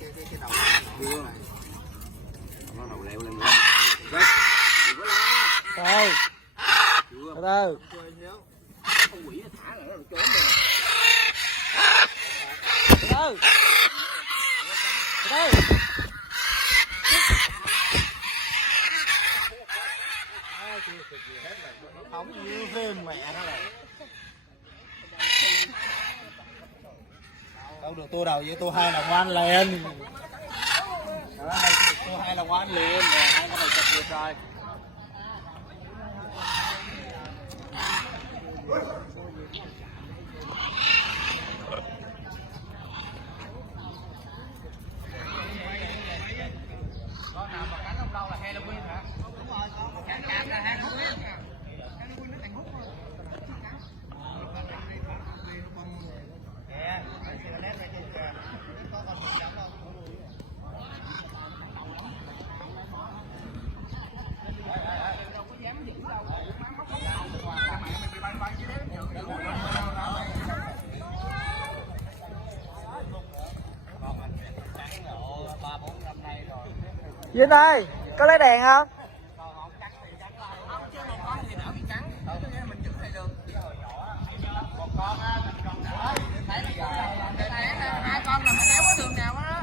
cái đầu nó đầu leo lên nữa. Đây. Từ từ. Con quỷ nó thả là nó trốn rồi. Từ từ. Từ từ. Không như phim mẹ nó này. Đâu được tua đầu với tua hai là ngoan lên. Đó, tua hai là ngoan lên. Hai cái này chặt được rồi. Con nào mà cắn không đâu là Halloween hả? Đúng rồi, con mà cắn là Halloween. Halloween nó thành hút thôi. Kìa, cái nét này kìa. Có con gì lắm đâu. Đâu có dám giữ đâu. Má móc không nào. Mẹ mày bị bay bay chứ đấy. Vinh ơi, có lấy đèn không? Không, chứ một con thì đỡ bị cắn. Mình giữ lại được. Một con á, mình còn đỡ. Thấy bây giờ hai con là mình đéo có đường nào á.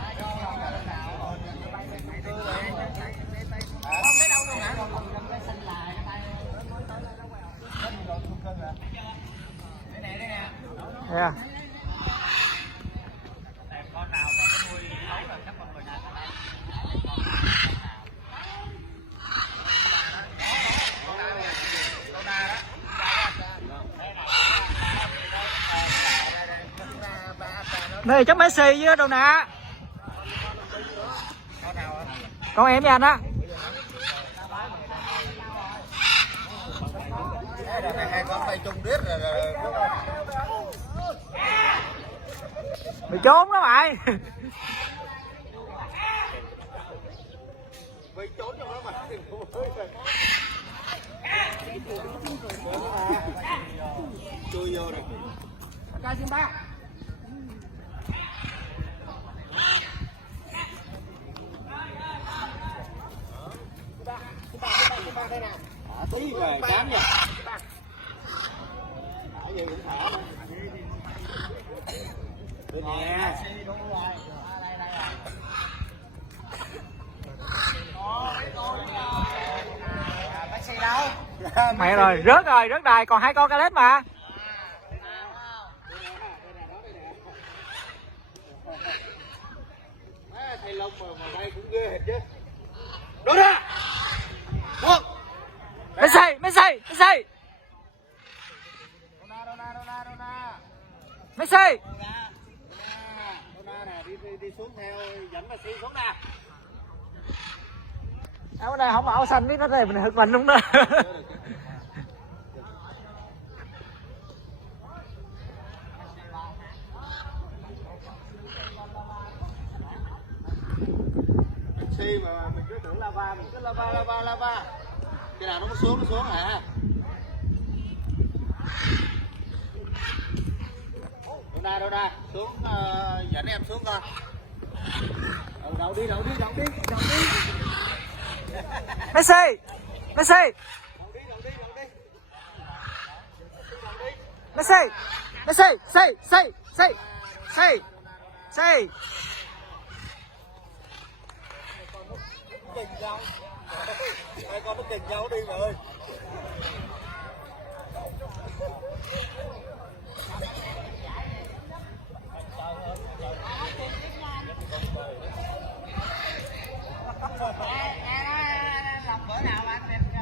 Không thấy đâu luôn hả? Đây nè, đây nè. Yeah. Con nào mà nó nuôi xấu rồi chắc con người nào nó này chắc Messi với đâu nè. Con em với anh á. Hai con tay chung đít rồi. Mày trốn đó mày. Mày trốn trong đó mà. Chui vô rồi. Ca xin ba. Đây nè. Tí rồi, cám nha. Ở gì cũng thở. Được nè. Messi đâu? Mẹ rồi, rớt đài, còn hai con Caleb mà. Thầy Long mà đây cũng ghê hết chứ. Đúng ra. Một. Messi. Messi. Dona nè, đi xuống theo dẫn Messi xuống nè. Áo này không áo xanh biết nó này mình hực mình luôn đó. Messi mà mình cứ tưởng lava, mình cứ lava. Khi nào nó xuống hả? Dona, xuống dẫn em xuống coi. Đậu đi. Messi. Messi. Say. Chừng nhau. Hai con nó chừng nhau đi rồi. Làm bữa nào anh đẹp đó,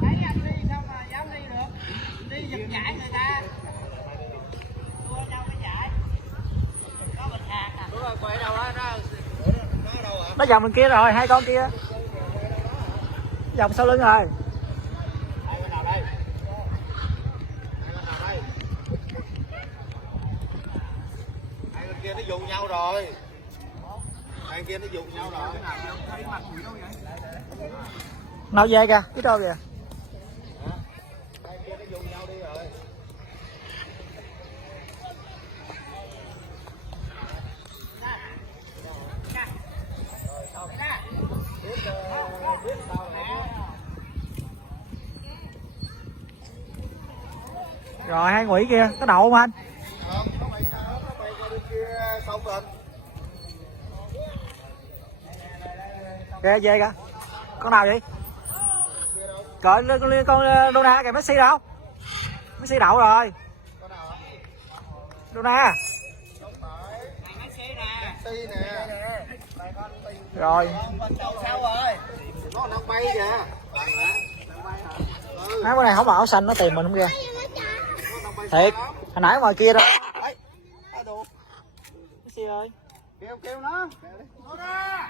thấy anh đi sao mà dám đi được, đi giật giải người ta đua nhau cái giải có bình hạt à. Đúng rồi, quay đâu đó Nó vòng bên kia rồi, hai con kia vòng sau lưng rồi. Hai con nào đây? Hai con kia nó dụ nhau rồi. Hai kia nó dụ nhau rồi. Nào về kìa, biết đâu kìa. Rồi hai quỷ kia có đậu không anh? Không, nó bay sao nó bay qua bên kia sông rồi. Kìa về kìa. Con nào vậy? Trời con Luna kìa, Messi đâu? Messi đậu rồi. Con nào hả? Luna. Không phải. Messi nè. Rồi. Sao rồi? Nó đang bay kìa. Đang bay hả? Ừ. Mấy con này không mặc áo xanh nó tìm mình không kìa. Nó đang bay Thiệt, sao? hồi nãy ngoài kia đó. Ấy, đồ. Messi ơi. Kêu nó. Nó ra.